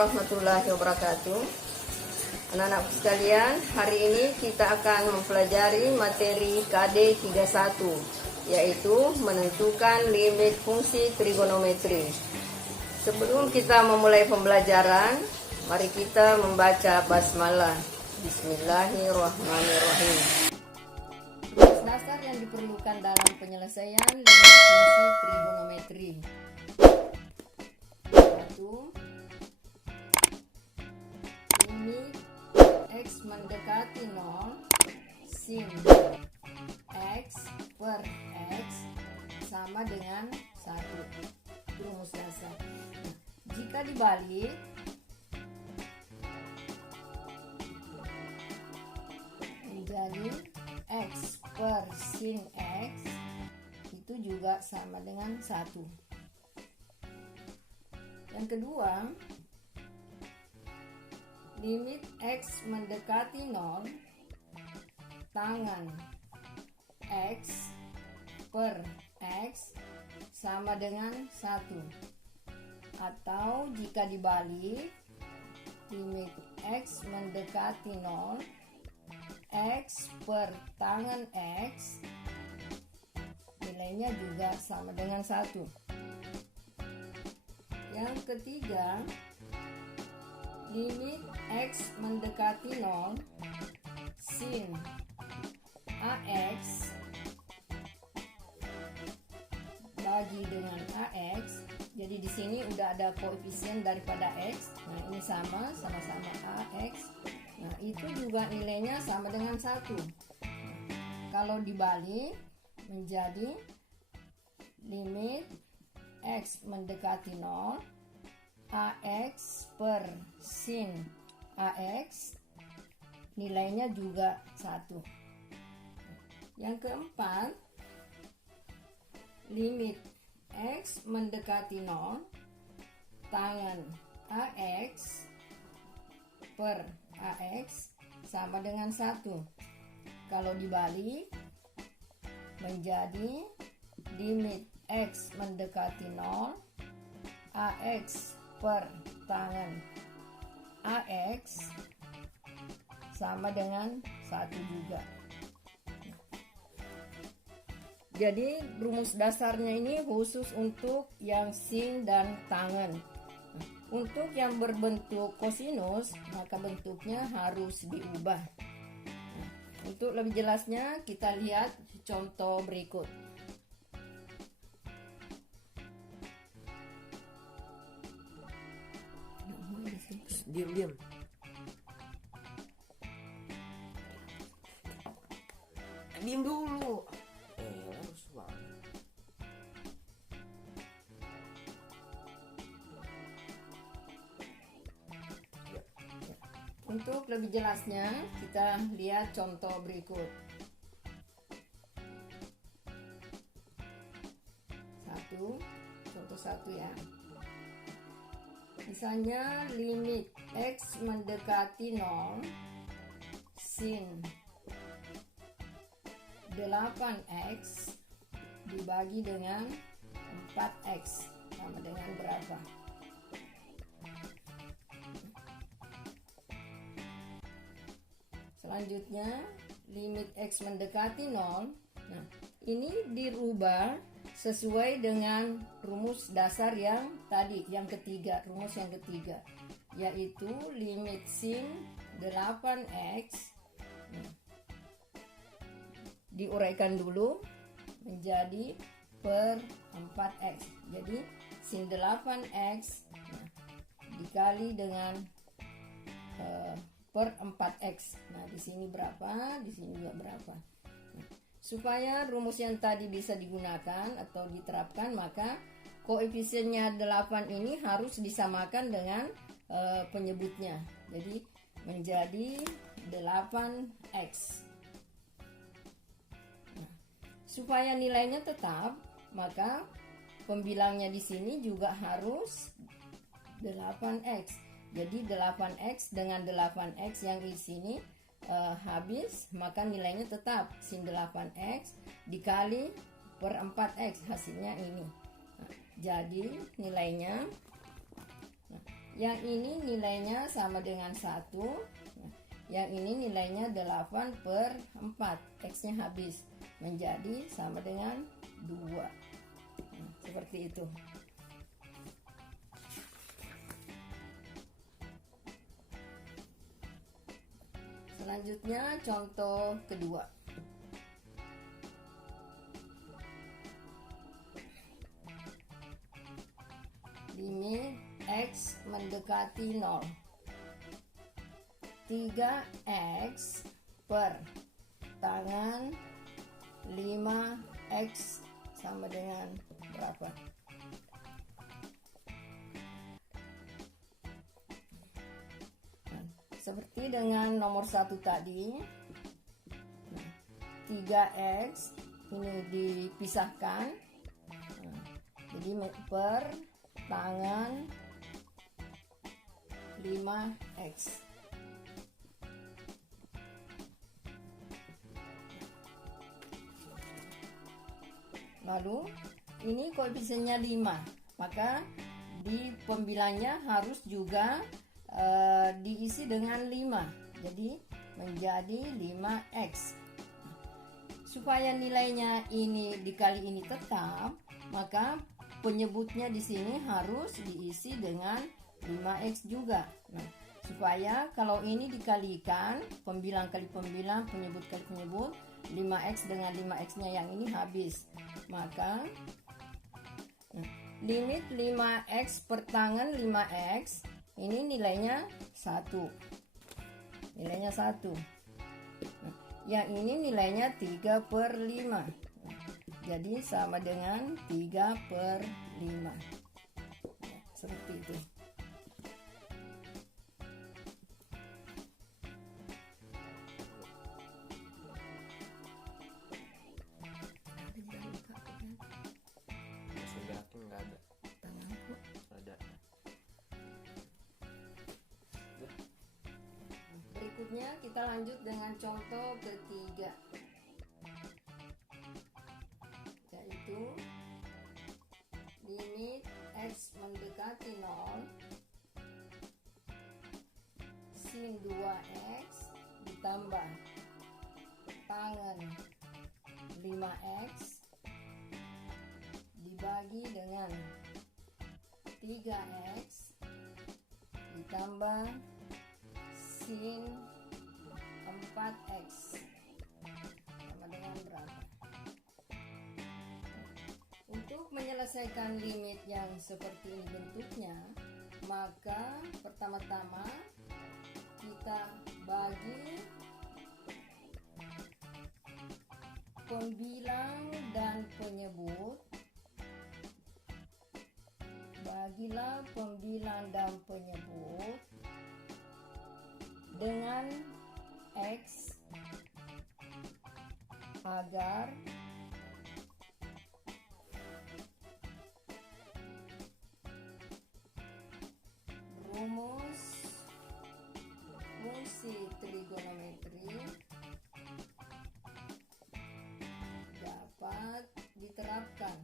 warahmatullahi wabarakatuh. Anak-anak sekalian, hari ini kita akan mempelajari materi KD 31, yaitu menentukan limit fungsi trigonometri. Sebelum kita memulai pembelajaran, mari kita membaca basmalah. Bismillahirrahmanirrahim. Rumus dasar yang diperlukan dalam penyelesaian limit fungsi trigonometri. 1. Limit X mendekati 0 sin X per X sama dengan 1. Rumus dasar. Jika dibalik, menjadi X per sin X itu juga sama dengan 1. Yang kedua, limit X mendekati 0 tangan X per X sama dengan 1. Atau jika dibalik, limit X mendekati 0 X per tangan X nilainya juga sama dengan 1. Yang ketiga, limit X mendekati 0 sin AX bagi dengan AX. Jadi di sini udah ada koefisien daripada X. Nah, ini sama-sama AX. Nah, itu juga nilainya sama dengan 1. Kalau dibalik, menjadi limit X mendekati 0 AX per sin AX nilainya juga 1. Yang keempat, limit X mendekati 0 tangan AX per AX sama dengan 1. Kalau dibalik, menjadi limit X mendekati 0 AX per tangan AX sama dengan 1 juga. Jadi rumus dasarnya ini khusus untuk yang sin dan tangan. Untuk yang berbentuk kosinus, maka bentuknya harus diubah. Untuk lebih jelasnya, kita lihat contoh berikut. Diam. Diam dulu. Harus banget. Untuk lebih jelasnya, kita lihat contoh berikut. 1, contoh 1 ya. Misalnya limit X mendekati 0 sin 8X dibagi dengan 4X sama dengan berapa? Selanjutnya, limit X mendekati 0. Nah, ini dirubah sesuai dengan rumus dasar yang tadi, yang ketiga, rumus yang ketiga, yaitu limit sin 8X. Diuraikan dulu menjadi per 4X. Jadi sin 8X dikali dengan per 4X. Nah, di sini berapa? Di sini juga berapa? Supaya rumus yang tadi bisa digunakan atau diterapkan, maka koefisiennya 8 ini harus disamakan dengan penyebutnya. Jadi menjadi 8X. Nah, supaya nilainya tetap, maka pembilangnya di sini juga harus 8X. Jadi 8X dengan 8X yang di sini habis, maka nilainya tetap sin 8X dikali per 4X, hasilnya ini. Nah, jadi nilainya Yang ini nilainya sama dengan 1. Nah, yang ini nilainya 8/4. X-nya habis. Menjadi sama dengan 2. Nah, seperti itu. Selanjutnya contoh kedua. Limit X mendekati 0. 3X per tangan 5X sama dengan berapa? Nah, seperti dengan nomor 1 tadi. Nah, 3X ini dipisahkan. Nah, jadi per tangan 5X. Lalu ini koefisiennya 5, maka di pembilangnya harus juga diisi dengan 5. Jadi menjadi 5X. Supaya nilainya ini dikali ini tetap, maka penyebutnya di sini harus diisi dengan 5X juga. Nah, supaya kalau ini dikalikan, pembilang kali pembilang, penyebut kali penyebut, 5X dengan 5X-nya yang ini habis. Maka limit 5X per tangan 5X ini nilainya 1. Nilainya 1. Nah, yang ini nilainya 3/5. Jadi sama dengan 3/5. Seperti itu. Sudah tuh nggak ada. Tanganku. Ada. Berikutnya kita lanjut dengan contoh ketiga, yaitu limit X mendekati 0, sin 2X ditambah tangan 5X dibagi dengan 3X ditambah sin 4X sama dengan berapa? Untuk menyelesaikan limit yang seperti ini bentuknya, maka pertama-tama kita bagi pembilang dan penyebut. Bagilah pembilang dan penyebut dengan X agar rumus fungsi trigonometri dapat diterapkan.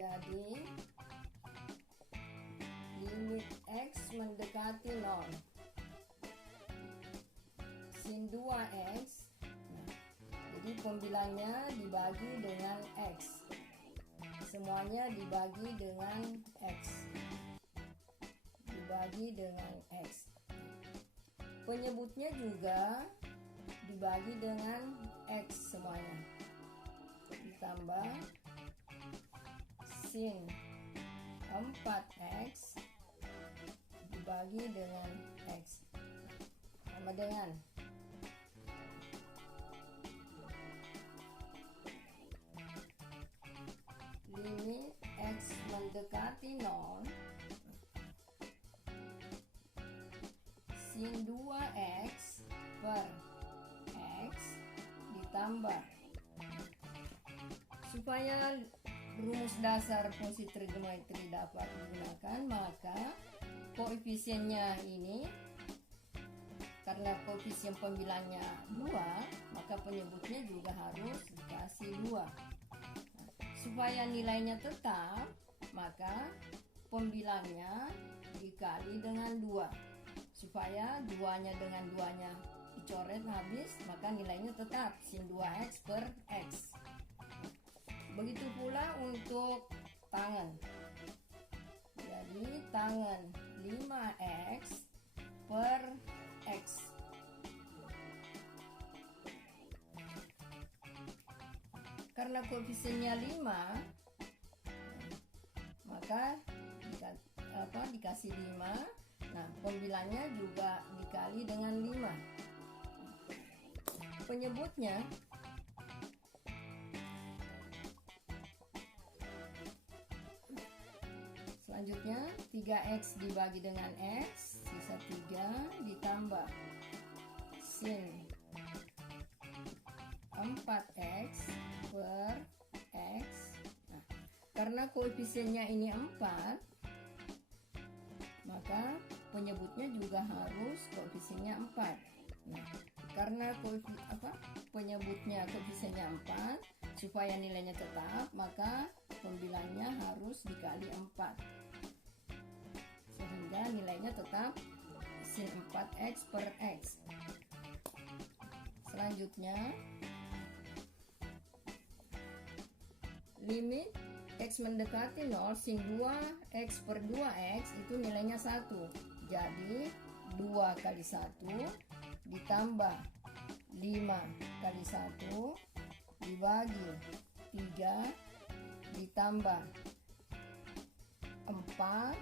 Jadi limit X mendekati 0, sin 2X. Nah, jadi pembilangnya dibagi dengan X, semuanya dibagi dengan X, dibagi dengan X. Penyebutnya juga dibagi dengan X semuanya, ditambah sin 4X dibagi dengan X sama dengan limit X mendekati 0, sin 2X per X ditambah, supaya rumus dasar fungsi trigonometri dapat digunakan, maka koefisiennya ini karena koefisien pembilangnya 2, maka penyebutnya juga harus dikasih 2. Supaya nilainya tetap, maka pembilangnya dikali dengan 2. Supaya 2-nya dengan 2-nya dicoret habis, maka nilainya tetap sin 2x per x. Begitu pula untuk tangen. Jadi tangen 5x per x. Karena koefisiennya 5, maka dikasih 5. Nah, pembilangnya juga dikali dengan 5. Penyebutnya selanjutnya 3x dibagi dengan x, sisa 3 ditambah sin 4x per x. Nah, karena koefisiennya ini 4, maka penyebutnya juga harus koefisiennya 4. Nah, karena penyebutnya koefisiennya 4, supaya nilainya tetap, maka pembilangnya harus dikali 4. Sehingga nilainya tetap sin 4x per x. Selanjutnya, limit x mendekati 0 sin 2x per 2x itu nilainya 1. Jadi 2 kali 1 ditambah 5 kali 1 dibagi 3 ditambah 4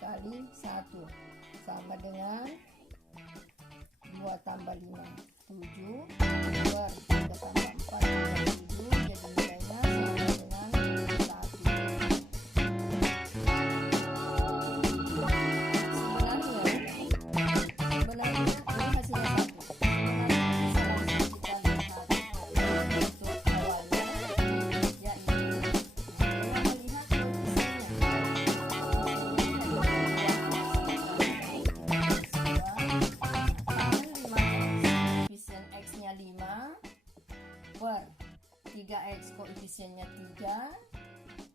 kali 1 sama dengan 2 tambah 5 7 per 3 tambah 4 7, jadi nilainya sama dengan 1. Sebenarnya ini hasilnya 1. Per 3x koefisiennya 3.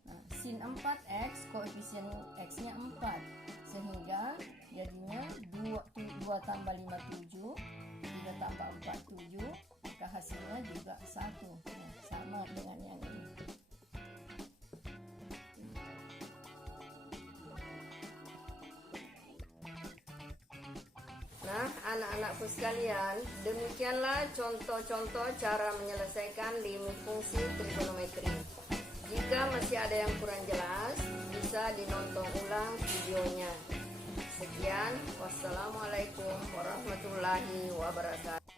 Nah, sin 4x koefisien x-nya 4, sehingga jadinya 2 tambah 5 7, 3 tambah 4 7, maka hasilnya juga 1. Nah, sama dengan yang ini. Nah, anak-anakku sekalian, demikianlah contoh-contoh cara menyelesaikan limit fungsi trigonometri. Jika masih ada yang kurang jelas, bisa dinonton ulang videonya. Sekian, wassalamualaikum warahmatullahi wabarakatuh.